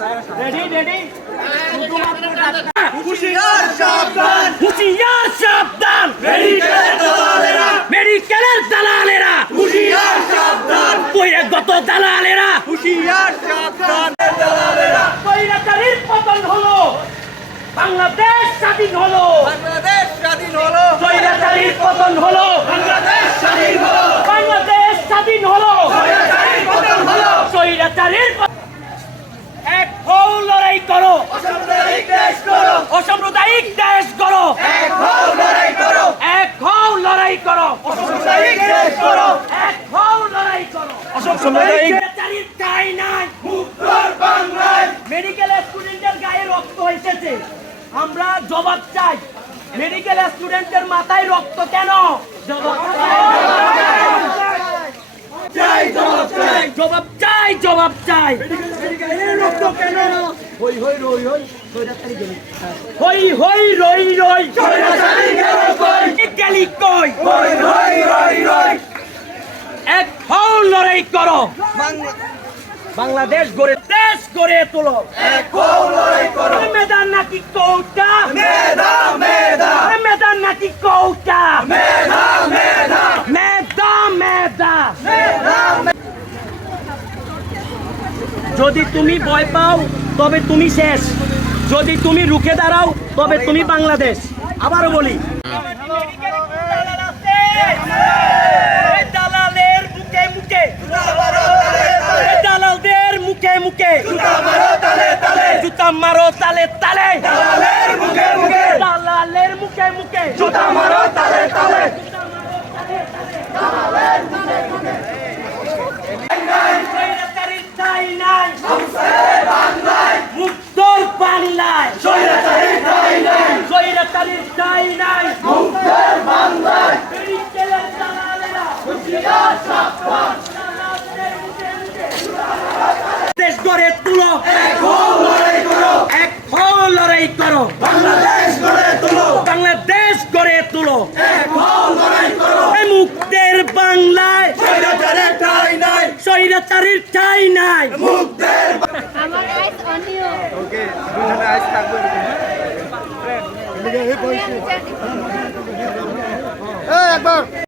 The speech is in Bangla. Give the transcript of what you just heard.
রেডি রেডি হুঁশিয়ার সাবধান। হুঁশিয়ার সাবধান। মেডিকেলের দালালেরা। মেডিকেলের দালালেরা। হুঁশিয়ার সাবধান। বহিরাগত দালালেরা? হুঁশিয়ার সাবধান। দালালেরা স্বৈরাচারীর পতন হলো। বাংলাদেশ স্বাধীন হলো। বাংলাদেশ স্বাধীন হলো। স্বৈরাচারীর পতন হলো। বাংলাদেশ স্বাধীন হলো। বাংলাদেশ স্বাধীন হলো। স্বৈরাচারীর পতন হলো। স্বৈরাচারীর প- এক হও লড়াই করো অসাম্প্রদায়িক দেশ করো অসাম্প্রদায়িক দেশ করো এক হও লড়াই করো। এক হও লড়াই করো। অসাম্প্রদায়িক দেশ করো এক হও লড়াই করো। অসাম্প্রদায়িক স্বৈরাচারীর ঠাঁই নাই। মুক্তর বাংলায়। মেডিকেল স্টুডেন্টের গায়ে রক্ত এসেছে। আমরা জবাব চাই। মেডিকেল স্টুডেন্টের মাথায় রক্ত কেন? জবাব চাই। জবাব চাই। জবাব চাই জবাব চাই। রক্ত কেন? হই হই রই রই স্বৈরাচারী গেল কই? গেলি কই? রই রই রই রই। এক হও লড়াই করো। বাংলাদেশ গড়ে দেশ গড়ে তোলো। এক হও লড়াই করো। মেদান নাকি কৌটা? মেধা মেধা। মেদান নাকি কৌটা? মেধা মেধা। মেদা মেদা মেধা। যদি তুমি ভয় পাও তবে তুমি শেষ। যদি তুমি রুখে দাঁড়াও, তবে তুমি বাংলাদেশ। আবারও বলি। দালালের মুখে মুখে। দালালদের মুখে মুখে। মারো জুতা মারো তালে তালে দালালের মুখে মুখে দালালের মুখে মুখে জুতা মারো তালে তালে স্বৈরাচারীর ঠাঁই নাই মুক্তর বাংলায় স্বৈরাচারী ঠাই নাই স্বৈরাচারীর ঠাঁই নাই। মুক্তের বাংলায় মেডিকেলের দালালেরা। মুখে মুখে দেশ গড়ে তুলো। এক হও লড়াই করো। এক হও লড়াই করো। বাংলাদেশ গড়ে তোলো। বাংলাদেশ গড়ে তুলো। এক হও লড়াই করো। এই মুক্তের বাংলায়। স্বৈরাচারী ঠাই নাই। স্বৈরাচারীর ঠাঁই নাই। মুক্তের আমার আইস অন ইউ একবার।